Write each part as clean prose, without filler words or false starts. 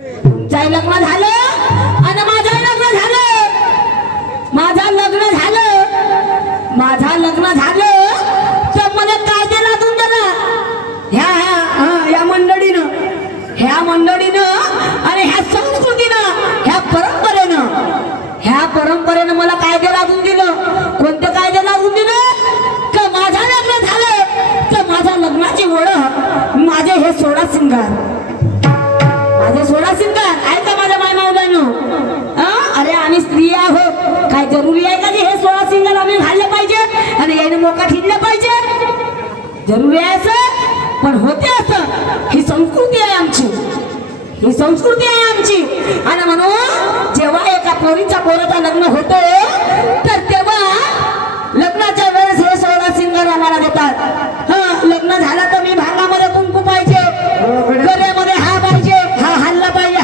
तुमचं लग्न झालं आणि माझं लग्न झालं. माझं लग्न झालं, माझं लग्न झालं तर मला कायदे लादून देणार ह्या मंडळीनं, ह्या मंडळीनं आणि ह्या संस्कृतीनं, ह्या परंपरेनं मला कायदे लादून दिलं. कोणते कायदे लादून दिलं? का माझं लग्न झालं तर माझ्या लग्नाची ओळख माझे हे 16 सिंगार, माझे 16 सिंगार आहे का माझ्या मायमाऊलांनो? अरे आम्ही स्त्रिया आहो, काय जरुरी आहे का हे 16 सिंगार आम्ही घालले पाहिजे आणि याने मोका ठिडले पाहिजे? जरुरी आहे असं? पण होते असं. ही संस्कृती आहे आमची, ही संस्कृती आहे आमची. आणि म्हणून जेव्हा एका पोरीचं लग्न होतं तर तेव्हा लग्नाच्या वेळेस हे 16 सिंगार आम्हाला देतात. लग्न झालं तर मी भांगामध्ये कुंकू पाहिजे, गऱ्यामध्ये हा पाहिजे, हा हल्ला पाहिजे,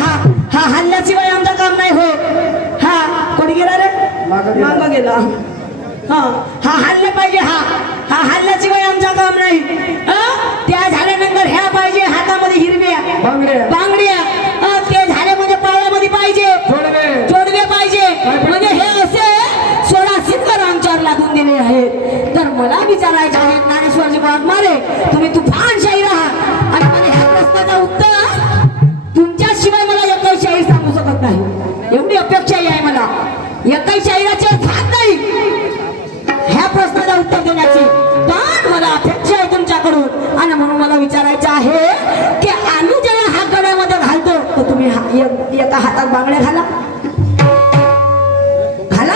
हा हल्ल्याशिवाय आमचं काम नाही हो. हा कोणी गेला रे? मागं गेला. हा हल्ले पाहिजे, हा हल्ल्याशिवाय आमचं काम नाही. त्या झाल्यानंतर ह्या पाहिजे, हातामध्ये हिरव्या बांगड्या, ते झाले म्हणजे पायामध्ये पाहिजे जोडवे पाहिजे. म्हणजे हे असे 16 सिंगार आमच्यावर लागून दिले आहेत. तर मला विचारायचे आहे ज्ञानेश्वरजी वाघमारे, तुम्ही तुफान शाहीर आहात आणि मला ह्या प्रश्नाचं उत्तर तुमच्याशिवाय मला एकही शाहीर सांगू शकत नाही. एवढी अपेक्षा आहे मला, एकही शाहिराचे भाग नाही ह्या प्रश्नाचं उत्तर देण्याची. पण मला अपेक्षा आहे तुमच्याकडून आणि म्हणून मला विचारायचं आहे की आम्ही जेव्हा हात गळ्यामध्ये घालतो तर तुम्ही एका हातात बांगड्या घाला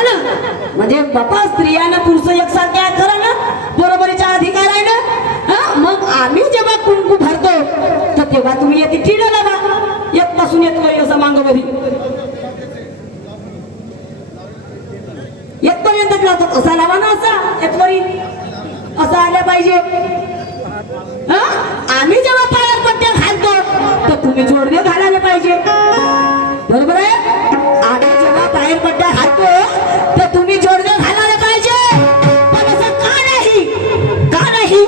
ना. म्हणजे बापा स्त्रियांना पुरुष एकसारखे करा ना, बरोबरीचा अधिकार आहे ना. मग आम्ही जेव्हा कुंकू भरतो तर तेव्हा तुम्ही येते टिळा लावा, एक पासून एक वरी असं मांगोमध्ये एकपर्यंतच लावतो. असा लावा ना, असा एक वरी असं आल्या पाहिजे. आम्ही जेव्हा पायात पट्ट्या घालतो तर तुम्ही जोडवे घालायला पाहिजे, बरोबर आहे? आम्ही जेव्हा पायात पट्ट्या घालतो तर तुम्ही जोडवे घालायला पाहिजे. पण असं का नाही, का नाही?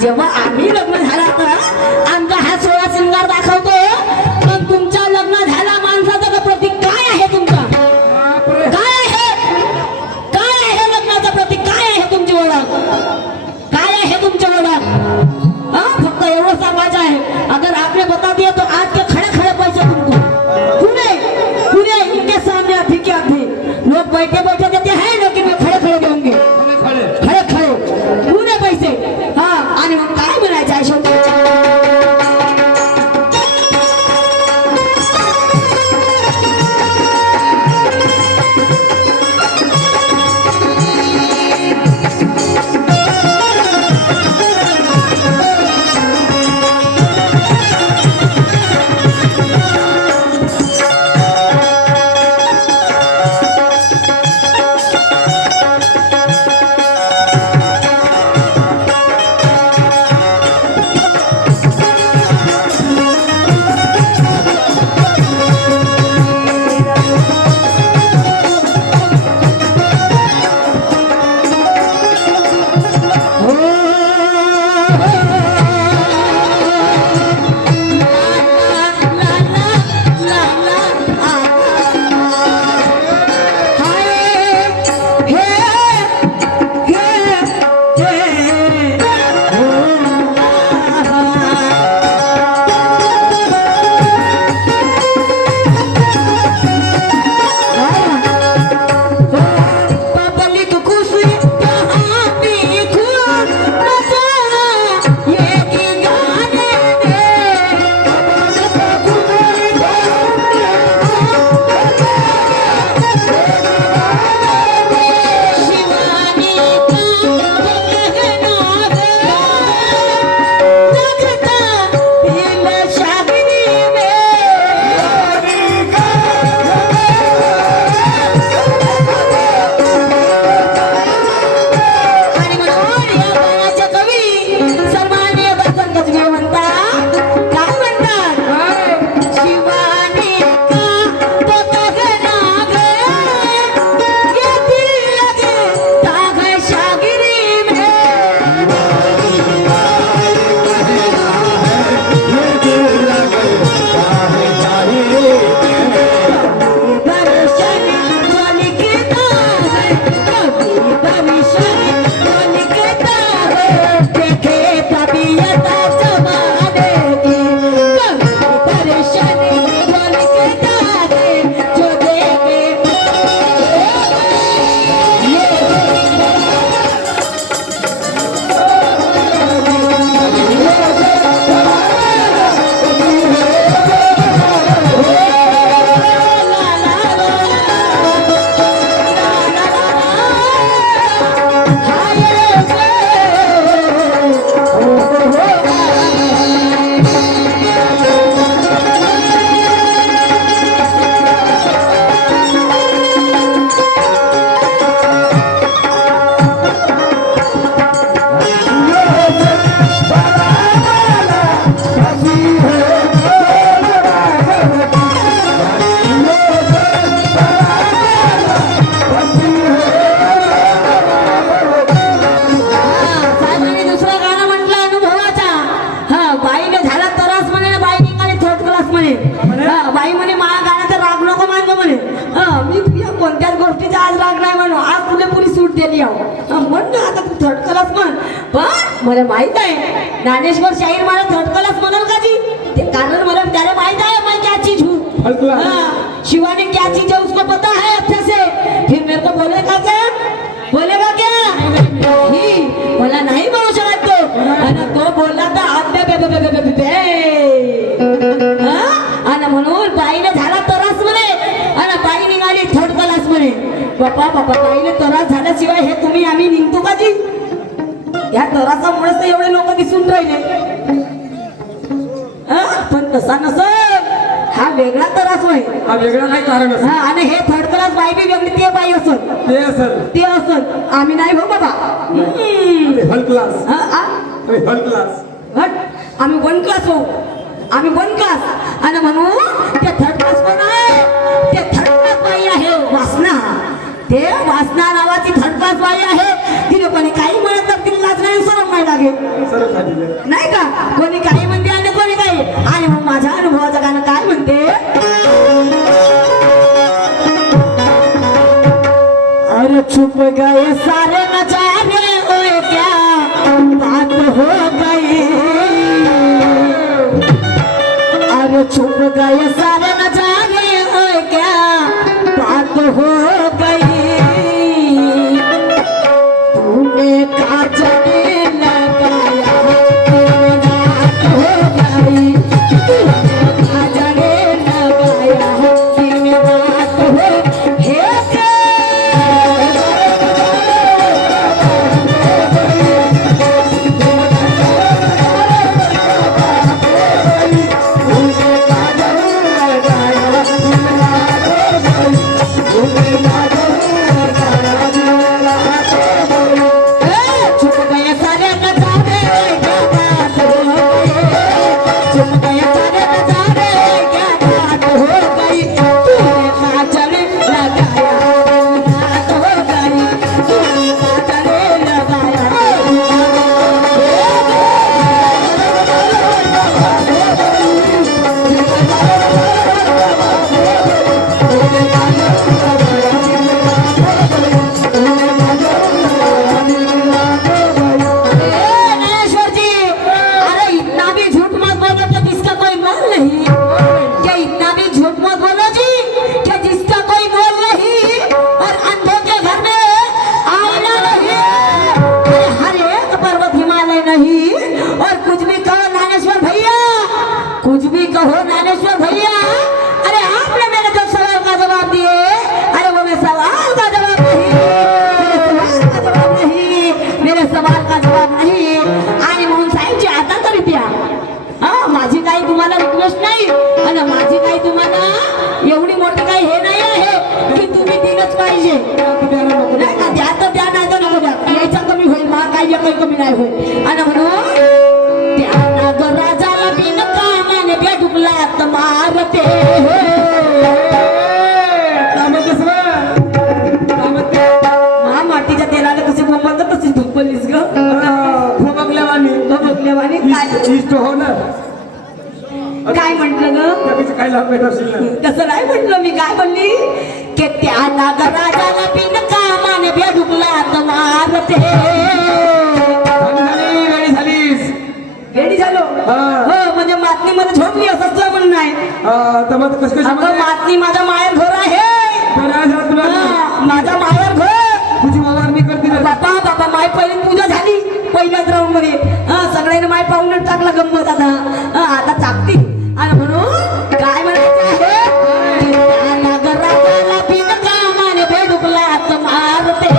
जेव्हा आम्ही लग्न झाला तर आमचा हा 16 सिंगार दाखवतो, पण तुमचा लग्न झाला माणसाचं प्रतीक काय आहे? तुमचा काय आहे? काय आहे लग्नाचं प्रतीक? काय आहे तुमची ओळख? काय आहे तुमची ओळख? फक्त एवढं सांगायचं आहे, अगर आपने बता दिया तो आज के खड़े खड़े पैसे तुमको पूरे इनके सामने अभी के अभी लोग बैठे बैठे देते हैं, लेकिन वे खड़े खड़े देंगे, खड़े खड़े पूरे पैसे. आणि मग काय म्हणायचं आहे शेवटी? मला माहित आहे ज्ञानेश्वर शाहीर मला थडकलाच म्हणाल का जी कारण मला त्याला माहित है मैं क्या चीज हूँ। शिवानी क्या चीज है उसको पता है अच्छे से, फिर मेरे को बोलेगा क्या ही मला नाही बोलू शकत तो आणि तो बोलला तर आणि म्हणून बाईने झाला तरास म्हणे आणि बाई निघाली थर्ड क्लास म्हणे। बापा बाईने तरास झाल्याशिवाय हे तुम्ही आम्ही निघतो का जी? या तरासामुळेच तर एवढे लोक दिसून राहिले पण तसा नसल हा वेगळा तरास होय, हा वेगळा नाही कारण असं. आणि हे थर्ड क्लास बाई बी वेगळी ते बाई असत ते असत आम्ही नाही हो बाबा फर्स्ट क्लास फर्स्ट क्लास हट आम्ही वन क्लास हो आम्ही वन क्लास आणि म्हणून ते थर्ड क्लास कोण आहे ते थर्ड क्लास बाई आहे वासना ते वासना नावाची थर्ड क्लास बाई आहे तिने कोणी काही म्हणत तर तिला लाज नाही सरम नाही लागे नाही का कोणी काही म्हणते आणि कोणी काही आणि मग माझ्या अनुभवाचं गाणं काय म्हणते अरे छुप गए सारे नजारे ओए क्या बात हो गई अरे छुप गए सारे नजारे ओए क्या बात हो गई तूने काजल लगाया रात हो गई काजल लगाया दिन रात हो हे कमी नाही होय आणि म्हणून त्या नागराजाला बिन कामाने बेडुकला तर मारते मातीच्या तेलाने कसे बोंबलत तशी धुपलीस ग भोगल्यावानी काय म्हटलं ग तसं नाही म्हटलं मी काय म्हणली की त्या नागराजाला बिन कामाने बेडुकला तर मारते वेडी झालो हो म्हणजे मातनी मध्ये झोपली असं तुझं म्हणणं आहे मातनी माझा माहेर घर आहे माझा माहेर घर तुझी वावरणी करते बापा माय पहिली पूजा झाली पहिल्याच राऊंड मध्ये सगळ्यांनी माय पाहून टाकला गंमत आता चाकती आणि म्हणून काय म्हणायचं आहे नागराजाला बिन कामाने बेडुकला तर मारते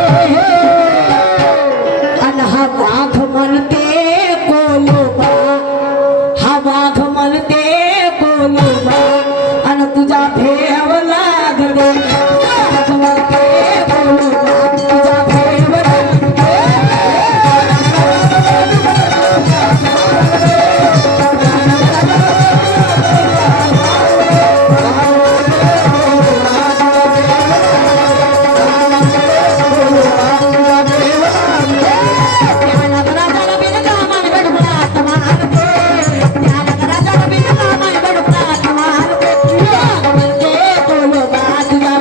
आणि हा वाघ म्हणते वाघ म्हणते कोलोबा आणि तुझा भेव लागले वाघ म्हणते कोलोबा तुझा भेव तुझा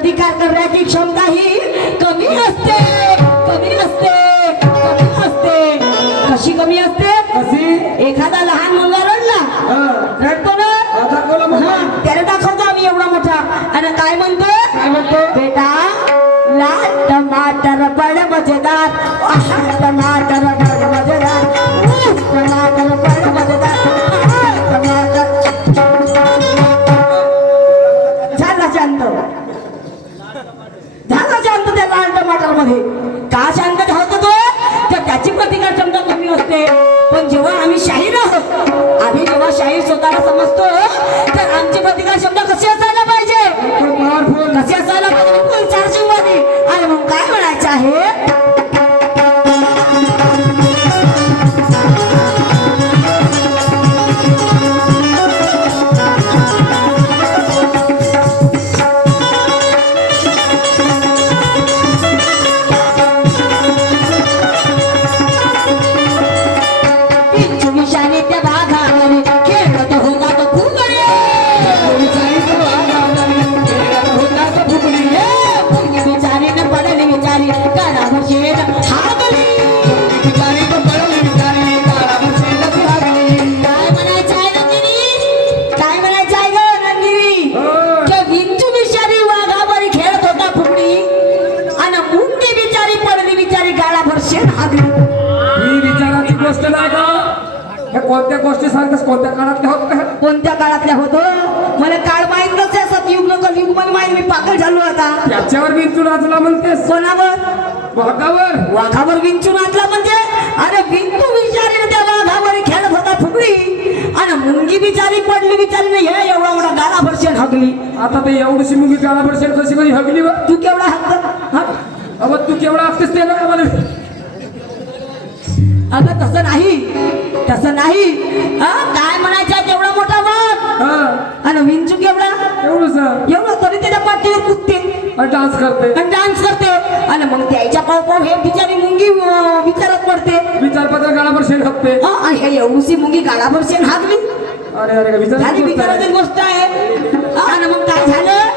प्रतिकार करण्याची क्षमता ही कमी असते कमी असते कमी असते. कशी कमी असते? कशी? एखादा लहान मुलगा रडला, हा. रडतो ना, दाखवलं मग. हा, त्याला दाखवतो आम्ही एवढा मोठा आणि काय म्हणतो? काय म्हणतो? बेटा लाल टमाटर बड मजेदार, आहा, टमाटर बड मजेदार, टमाटर बड मजेदार, आहा, टमाटर. झाला शांत, झाला शांत त्या लाल टमाटर मध्ये. का शांत होतो तो? तर त्याची प्रतिकार क्षमता कमी असते. पण जेव्हा आम्ही शाहीर आहोत, आम्ही जेव्हा शाहीर स्वतःला समजतो, तर आमची प्रतिकार क्षमता कशी असायला पाहिजे? पॉवरफुल. कशी असायला पाहिजे? बिलकुल चार्जिंगवाली. आणि मग काय म्हणायचं आहे? पिंचू विषाने त्या बागावर खेळत होता तो फुगडी. मुंगी बिचारीनं पडली बिचारी कानावर शेण हागली. काय म्हणायचं आहे नंदिनी? काय म्हणायचं आहे ग नंदिनी? त्या विंचू बिचारी वाघावर खेळत होता फुगडी आणि मुंगी बिचारी पडली बिचारी गाळाभर शेण हागली. ही विचाराची गोष्ट नाही का? हे कोणत्या गोष्टी सांगतास? कोणत्या काळातल्या होत का? कोणत्या काळातल्या होतो? मला काळ माहित नसे. सतयुग न कलयुग मला माहित. मी पागल झालो आता. त्याच्यावर विंचू नाचला म्हणतेस? कोणावर? वाघावर. वाघावर विंचू नाचला म्हणजे? अरे विंचू बिचारीने त्या वाघावर खेळत होता फुगडी आणि मुंगी बिचारी पडली बिचारीने हे एवढा मोठा गाळाभर शेण हागली. आता ते एवढीशी मुंगी काळाभर शेण कशी कशी हगली बा? तू केवढा हात? अहो तू केवढा असतेस ते ना मला. अगं तसं नाही, तसं नाही. हा, काय म्हणायचं? तेवढा मोठा वाघ हा. आणि विंचू केवढा? एवढंच. एवढा तरी त्याच्या पाठीवर कुदते डान्स करते. आणि डान्स करते. आणि मग द्यायच्या पाव पाव हे बिचारी मुंगी विचारात पडते. विचारपत्र काळाभर शेण हगते. हा, आणि हे एवढीशी मुंगी गाळाभर शेण हागली. अरे अरे झाली विचार विचाराची गोष्ट आहे. हा, आणि मग काय झालं?